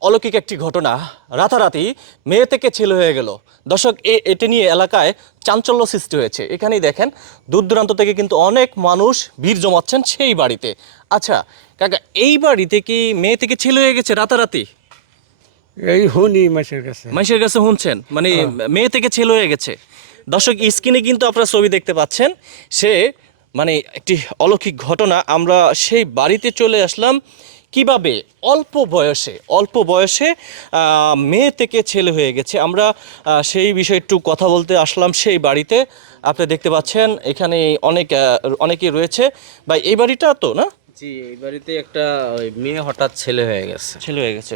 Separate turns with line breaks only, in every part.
অলৌকিক একটি ঘটনা। রাতারাতি মেয়ে থেকে ছেলে হয়ে গেল। দর্শক, এটা নিয়ে এলাকায় চাঞ্চল্য সৃষ্টি হয়েছে। এখানেই দেখেন, দূর দূরান্ত থেকে কিন্তু অনেক মানুষ ভিড় জমাচ্ছেন সেই বাড়িতে। আচ্ছা কাকা, এই বাড়িতে কি মেয়ে থেকে ছেলে হয়ে গেছে রাতারাতি?
এই শুনি মাসের কাছে।
মানুষের কাছে শুনছেন, মানে মেয়ে থেকে ছেলে হয়ে গেছে। দর্শক, স্ক্রিনে কিন্তু আপনারা ছবি দেখতে পাচ্ছেন। সে মানে একটি অলৌকিক ঘটনা। আমরা সেই বাড়িতে চলে আসলাম। কিভাবে অল্প বয়সে মেয়ে থেকে ছেলে হয়ে গেছে, আমরা সেই বিষয়ে একটু কথা বলতে আসলাম সেই বাড়িতে। আপনি দেখতে পাচ্ছেন এখানে অনেকেই রয়েছে। ভাই, এই বাড়িটা তো না?
জি, এই বাড়িতে একটা ওই মেয়ে হঠাৎ ছেলে হয়ে গেছে।
ছেলে হয়ে গেছে।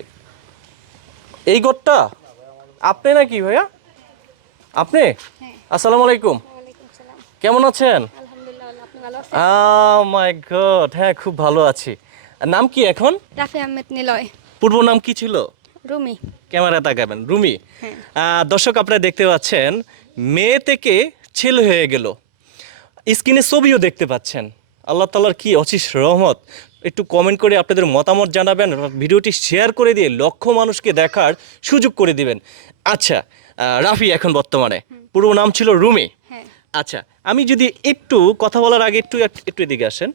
এই ঘরটা আপনি নাকি ভাইয়া? আপনি? আসসালামু আলাইকুম।
ওয়ালাইকুম সালাম।
কেমন আছেন?
আলহামদুলিল্লাহ, আপনি ভালো আছেন?
মাই গড, হ্যাঁ খুব ভালো আছি। নাম কি এখন?
রাফি আহমেদ নিলয়।
পূর্ব নাম কি ছিল?
রুমি।
ক্যামেরা তাকাবেন, রুমি।
হ্যাঁ।
দর্শক, আপনারা দেখতে পাচ্ছেন মেয়ে থেকে ছেলে হয়ে গেল। স্ক্রিনে ছবিও দেখতে পাচ্ছেন। আল্লাহ তাআলার কি অসীম রহমত। একটু কমেন্ট করে আপনাদের মতামত জানাবেন, ভিডিওটি শেয়ার করে দিয়ে লক্ষ মানুষকে দেখার সুযোগ করে দিবেন। আচ্ছা, রাফি এখন বর্তমানে, পুরো নাম ছিল রুমি।
হ্যাঁ।
আচ্ছা, আমি যদি একটু কথা বলার আগে একটু এদিকে আসেন।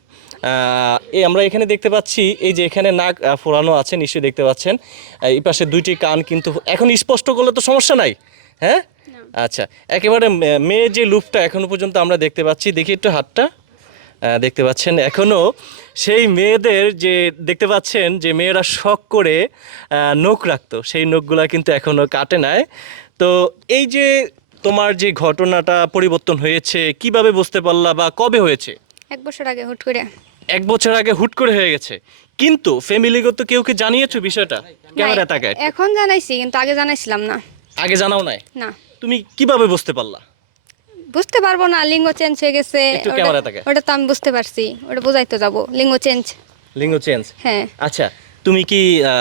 এই আমরা এখানে দেখতে পাচ্ছি, এই যে এখানে নাক ফোড়ানো আছে, নিশ্চয়ই দেখতে পাচ্ছেন। এই পাশে দুইটি কান কিন্তু এখন স্পষ্ট করলে তো সমস্যা নাই, হ্যাঁ? আচ্ছা, একেবারে মেয়ে যে লুপটা এখনো পর্যন্ত আমরা দেখতে পাচ্ছি। দেখি একটু হাতটা, দেখতে পাচ্ছেন এখনো সেই মেয়েদের যে দেখতে পাচ্ছেন যে মেয়েরা শখ করে নখ রাখতো, সেই নখগুলা কিন্তু এখনো কাটে নাই। তো এই যে তোমার যে ঘটনাটা পরিবর্তন হয়েছে, কিভাবে বুঝতে পারলা বা কবে হয়েছে?
1 বছর আগে হুট করে।
1 বছর আগে হুট করে হয়ে গেছে, কিন্তু ফ্যামিলিগত কেউ কি জানিয়েছো বিষয়টা? ক্যামেরা
নাই,
তাকায়।
এখন জানাইছি কিন্তু আগে জানাইছিলাম না।
আগে জানাও নাই?
না,
তুমি কিভাবে বুঝতে পারলা?
বুঝতে পারবো না, লিঙ্গ চেঞ্জ হয়ে গেছে।
একটু ক্যামেরা তাকায়।
ওটা তো আমি বুঝতে পারছি, ওটা বোঝাইতে যাবো লিঙ্গ চেঞ্জ।
লিঙ্গ চেঞ্জ?
হ্যাঁ।
আচ্ছা, তুমি কি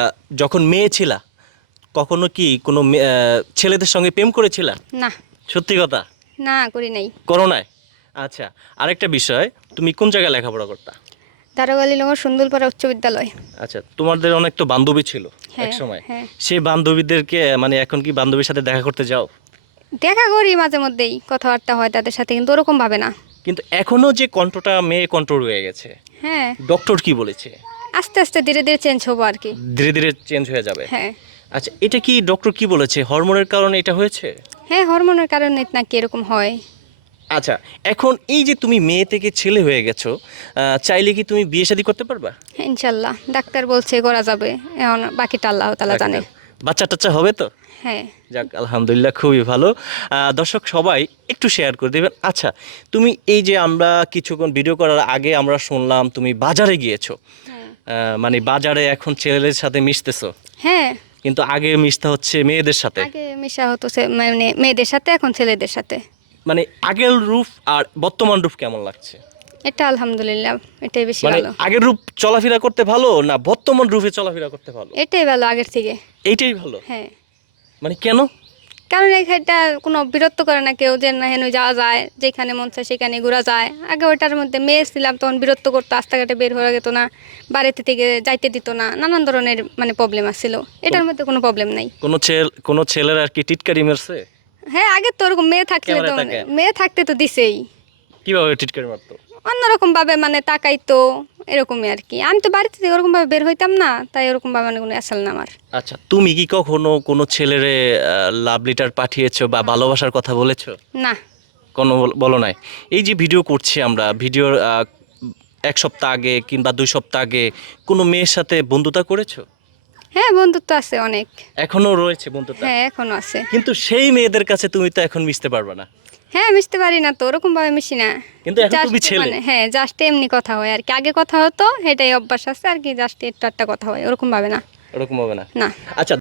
যখন মেয়ে ছিলা কখনো কি কোনো ছেলেদের সঙ্গে প্রেম করেছিলা?
না।
সত্যি কথা?
না, করি নাই।
করো নাই? আচ্ছা, আরেকটা বিষয়, তুমি কোন জায়গায় লেখাপড়া করতা?
দারোগালী লগর সুন্দরপাড়া উচ্চ বিদ্যালয়।
আচ্ছা, তোমাদের অনেক তো বান্ধবী ছিল
হ্যাঁ,
এক সময়।
হ্যাঁ।
সেই বান্ধবীদেরকে মানে এখন কি বান্ধবীর সাথে দেখা করতে যাও?
দেখা করি মাঝে মধ্যেই, কথাবার্তা হয় তাদের সাথে, কিন্তু ওরকম ভাবে না।
কিন্তু এখনো যে কণ্ঠটা মেয়ে কণ্ঠ রয়ে গেছে,
হ্যাঁ,
ডক্টর কি বলেছে?
আস্তে আস্তে ধীরে ধীরে চেঞ্জ হবো আর কি।
ধীরে ধীরে চেঞ্জ হয়ে যাবে?
হ্যাঁ।
আচ্ছা, এটা কি ডক্টর কি বলেছে, হরমোনের কারণে এটা হয়েছে?
হ্যাঁ, হরমোনের কারণে নাকি এরকম হয়।
আচ্ছা, এখন এই যে তুমি মেয়ে থেকে ছেলে হয়ে গেছো, চাইলে কি তুমি বিয়ে শাদী করতে পারবা?
হ্যাঁ, ইনশাল্লাহ ডাক্তার বলছে করা যাবে, এখন বাকিটা আল্লাহ তাআলা জানে।
বাচ্চা টাচ্চা হবে তো?
হ্যাঁ।
যাক, আলহামদুলিল্লাহ, খুবই ভালো। দর্শক সবাই একটু শেয়ার করে দেবেন। আচ্ছা, তুমি এই যে আমরা কিছুক্ষণ ভিডিও করার আগে আমরা শুনলাম তুমি বাজারে গিয়েছো, মানে বাজারে এখন ছেলেদের সাথে মিশতেছো,
হ্যাঁ,
কিন্তু আগে মিশতে হচ্ছে মেয়েদের সাথে।
আগে মেশা হতো মানে মেয়েদের সাথে, এখন ছেলেদের সাথে।
মানে আগের রূপ আর বর্তমান রূপ কেমন লাগছে?
এটা আলহামদুলিল্লাহ, এটাই বেশি
মানে
ভালো।
আগের রূপ চলাফেরা করতে ভালো না বর্তমান রূপে চলাফেরা করতে ভালো?
এটাই ভালো আগের থেকে।
এইটাই ভালো?
হ্যাঁ,
মানে কেন?
কারণ এটা কোনো বিরক্ত করে না কেউ, যে না হেন যাওয়া যায়, যেখানে মন চায় সেখানে ঘোরা যায়। আগে ওটার মধ্যে মেয়ে ছিলাম তখন বিরক্ত করতো, রাস্তাঘাটে বের হয়ে যেত না, বাড়িতে থেকে যাইতে দিত না, নানান ধরনের মানে প্রবলেম আসছিল। এটার মধ্যে কোনো প্রবলেম নাই।
কোনো ছেলের আর কি টিটকারি মারছে?
হ্যাঁ, আগে তো ওরকম মেয়ে থাকলে তো,
ক্যামেরায় তাকায়।
মেয়ে থাকতে তো দিছেই
কিভাবে টিটকারি মারতো?
অন্যরকম ভাবে, মানে তাকাইতো, এরকমই আর কি। আমি তো বাড়িতে থেকে ওরকম ভাবে বের হইতাম না, তাই ওরকম ভাবে মানে কোনো আসল না আমার।
আচ্ছা, তুমি কি কখনো কোনো ছেলেরে লাভ লেটার পাঠিয়েছো বা ভালোবাসার কথা বলেছো?
না।
কোনো বলো নাই? এই যে ভিডিও করছি আমরা, ভিডিওর 1 সপ্তাহ আগে কিংবা 2 সপ্তাহ আগে কোনো মেয়ের সাথে বন্ধুতা করেছো?
হ্যাঁ, বন্ধুত্ব আছে অনেক।
এখনো রয়েছে বন্ধুতা?
হ্যাঁ, এখনো আছে।
কিন্তু সেই মেয়েদের কাছে তুমি তো এখন মিশতে পারবে না।
হ্যাঁ, মিশতে পারি না তো, ওরকম ভাবে মিশি না।
কিন্তু এখন
Just
তুমি ছেলে।
মানে হ্যাঁ, জাস্ট এমনি কথা হয় আর কি। আগে কথা হতো, এটাই অভ্যাস আছে আর কি, জাস্ট একটু একটা কথা হয়, ওরকম ভাবে না।
ওরকম হবে না?
না।
আচ্ছা।